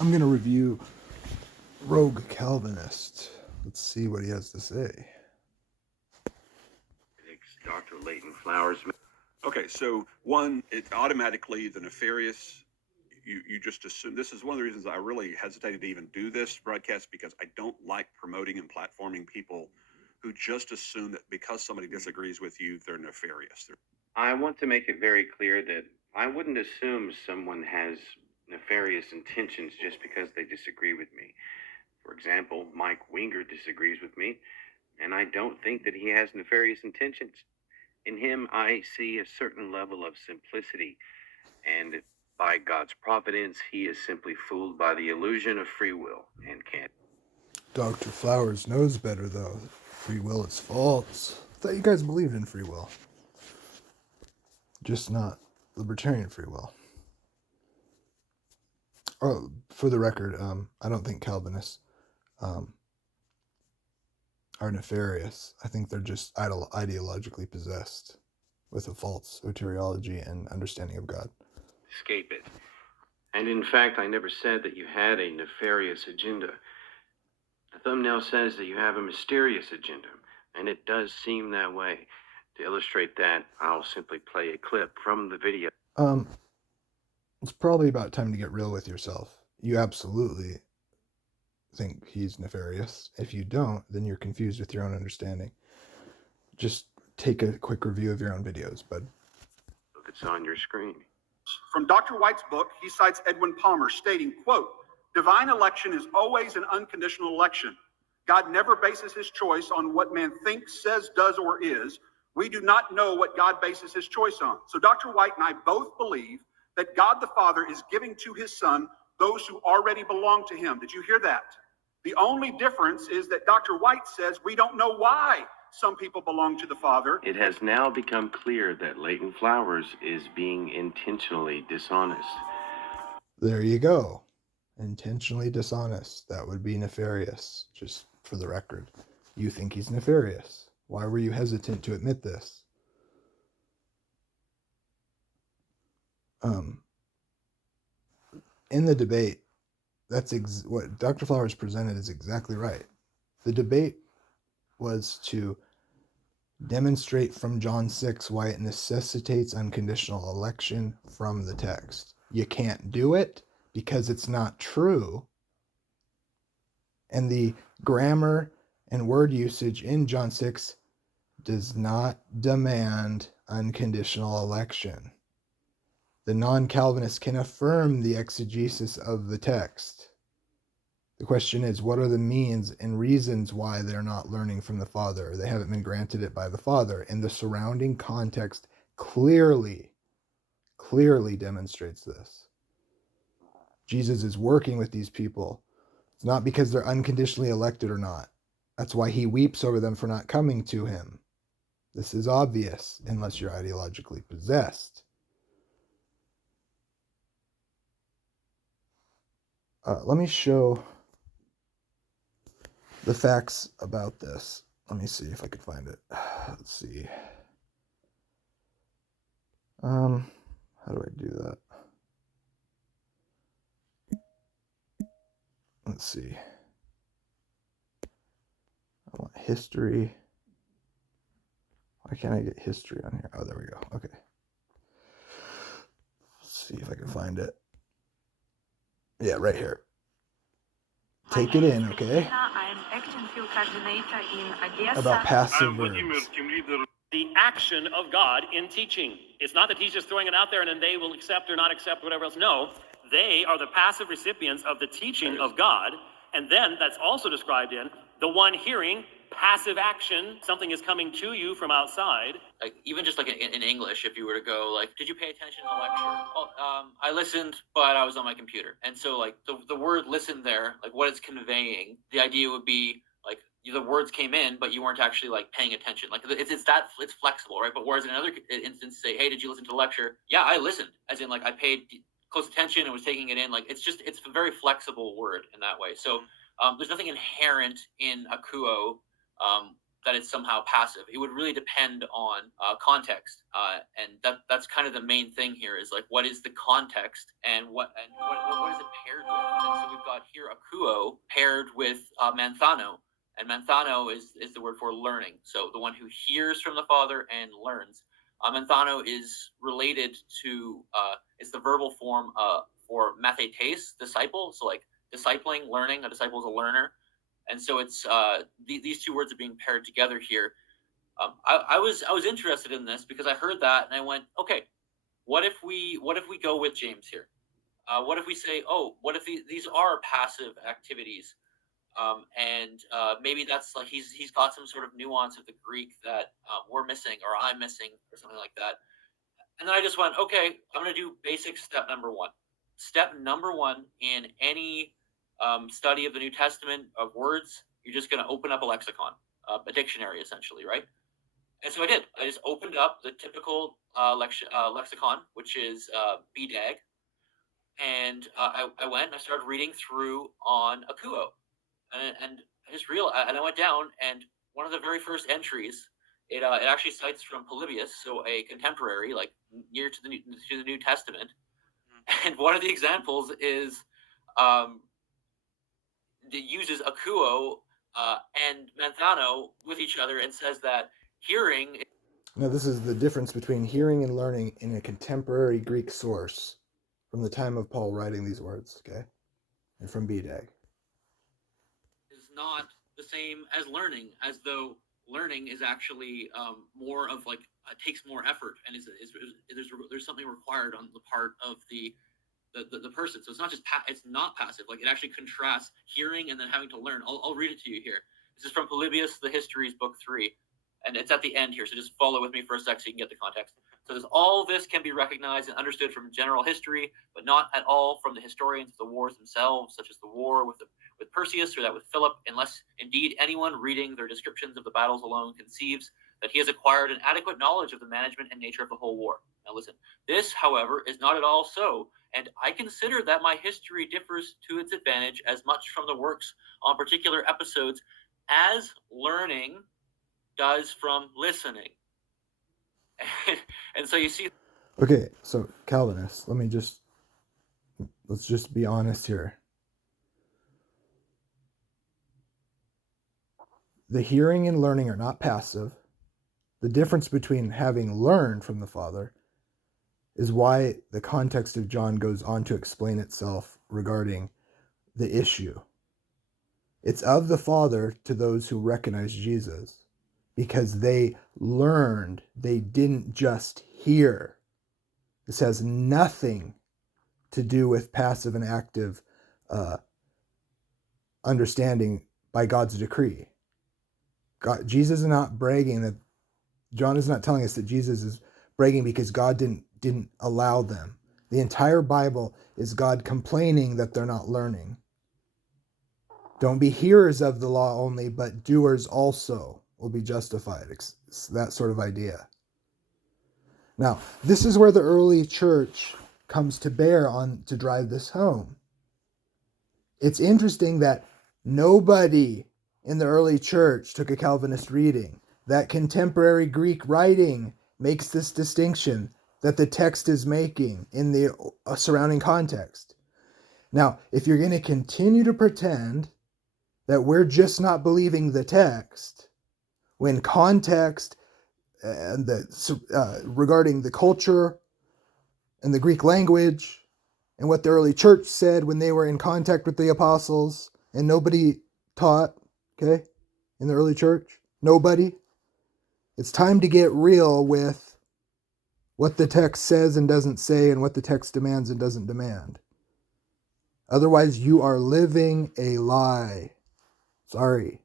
I'm going to review Rogue Calvinist. Let's see what he has to say. Dr. Leighton Flowers. Okay, so one, it automatically, the nefarious, you just assume. This is one of the reasons I really hesitated to even do this broadcast, because I don't like promoting and platforming people who just assume that because somebody disagrees with you, they're nefarious. I want to make it very clear that I wouldn't assume someone has nefarious intentions just because they disagree with me. For example, Mike Winger disagrees with me, and I don't think that he has nefarious intentions. In him, I see a certain level of simplicity, and by God's providence, he is simply fooled by the illusion of free will and can't. Dr. Flowers knows better, though. Free will is false. I thought you guys believed in free will. Just not libertarian free will. Oh, for the record, I don't think Calvinists are nefarious. I think they're just ideologically possessed with a false soteriology and understanding of God. Escape it. And in fact, I never said that you had a nefarious agenda. The thumbnail says that you have a mysterious agenda, and it does seem that way. To illustrate that, I'll simply play a clip from the video. It's probably about time to get real with yourself. You absolutely think he's nefarious. If you don't, then you're confused with your own understanding. Just take a quick review of your own videos, bud. Look, it's on your screen. From Dr. White's book, he cites Edwin Palmer stating, quote, "Divine election is always an unconditional election. God never bases his choice on what man thinks, says, does, or is. We do not know what God bases his choice on." So Dr. White and I both believe that God the Father is giving to his Son those who already belong to him. Did you hear that? The only difference is that Dr. White says we don't know why some people belong to the Father. It has now become clear that Leighton Flowers is being intentionally dishonest. There you go. Intentionally dishonest. That would be nefarious, just for the record. You think he's nefarious. Why were you hesitant to admit this? In the debate, that's what Dr. Flowers presented is exactly right. The debate was to demonstrate from John 6 why it necessitates unconditional election from the text. You can't do it because it's not true. And the grammar and word usage in John 6 does not demand unconditional election. The non-Calvinist can affirm the exegesis of the text. The question is, what are the means and reasons why they're not learning from the Father? They haven't been granted it by the Father. And the surrounding context clearly demonstrates this. Jesus is working with these people. It's not because they're unconditionally elected or not. That's why he weeps over them for not coming to him. This is obvious unless you're ideologically possessed. Let me show the facts about this. Let me see if I can find it. Let's see. How do I do that? Let's see. I want history. Why can't I get history on here? Oh, there we go. Okay. Let's see if I can find it. Yeah, right here. Take it in, okay? I'm action field coordinator in Odessa. About passive verbs. The action of God in teaching. It's not that he's just throwing it out there and then they will accept or not accept whatever else. No, they are the passive recipients of the teaching of God. And then that's also described in the one hearing, passive action. Something is coming to you from outside. Like even just like in English, if you were to go like, did you pay attention in the lecture? Oh, I listened, but I was on my computer. And so like the word listen there, like what it's conveying, the idea would be like the words came in, but you weren't actually like paying attention. Like it's flexible, right? But whereas in another instance, say, hey, did you listen to the lecture? Yeah, I listened. As in like I paid close attention and was taking it in. Like it's a very flexible word in that way. So there's nothing inherent in akuo that it's somehow passive. It would really depend on context, and that's kind of the main thing here is like what is the context and what is it paired with. And so here akuo paired with manthano, and manthano is the word for learning. So the one who hears from the Father and learns. Manthano is related to it's the verbal form for mathetes, disciple. So like discipling, learning. A disciple is a learner, and so it's these two words are being paired together here. I was interested in this because I heard that and I went, okay, what if we go with James here? What if we say, oh, what if these are passive activities? And maybe that's like he's got some sort of nuance of the Greek that we're missing or I'm missing or something like that. And then I just went, okay, I'm going to do basic step number one. Step number one in any study of the New Testament of words, you're just going to open up a lexicon, a dictionary essentially, right? And so I did. I just opened up the typical lexicon, which is BDAG, and I went and I started reading through on akuo, and I just realized, and I went down, and one of the very first entries, it actually cites from Polybius, so a contemporary, like near to the New Testament, and one of the examples is it uses akuo and manthano with each other and says that hearing. Now, this is the difference between hearing and learning in a contemporary Greek source from the time of Paul writing these words, okay? And from BDAG. Is not the same as learning, as though learning is actually more of like takes more effort and is there's something required on the part of the person. So it's not just it's not passive. Like it actually contrasts hearing and then having to learn. I'll read it to you here. This is from Polybius, the Histories, Book 3. And it's at the end here, so just follow with me for a sec so you can get the context. So all this can be recognized and understood from general history, but not at all from the historians of the wars themselves, such as the war with Perseus or that with Philip, unless indeed anyone reading their descriptions of the battles alone conceives that he has acquired an adequate knowledge of the management and nature of the whole war. Now listen, this, however, is not at all so, and I consider that my history differs to its advantage as much from the works on particular episodes as learning does from listening. And so you see. Okay, so Calvinists, let's just be honest here. The hearing and learning are not passive. The difference between having learned from the Father is why the context of John goes on to explain itself regarding the issue. It's of the Father to those who recognize Jesus, because they learned, they didn't just hear. This has nothing to do with passive and active understanding by God's decree. Jesus is not bragging that, John is not telling us that Jesus is bragging because God didn't allow them. The entire Bible is God complaining that they're not learning. Don't be hearers of the law only, but doers also will be justified. It's that sort of idea. Now, this is where the early church comes to bear on to drive this home. It's interesting that nobody in the early church took a Calvinist reading. That contemporary Greek writing makes this distinction that the text is making in the surrounding context. Now, if you're going to continue to pretend that we're just not believing the text, when context and regarding the culture and the Greek language and what the early church said when they were in contact with the apostles, and nobody taught, okay, in the early church, nobody. It's time to get real with what the text says and doesn't say and what the text demands and doesn't demand. Otherwise, you are living a lie. Sorry.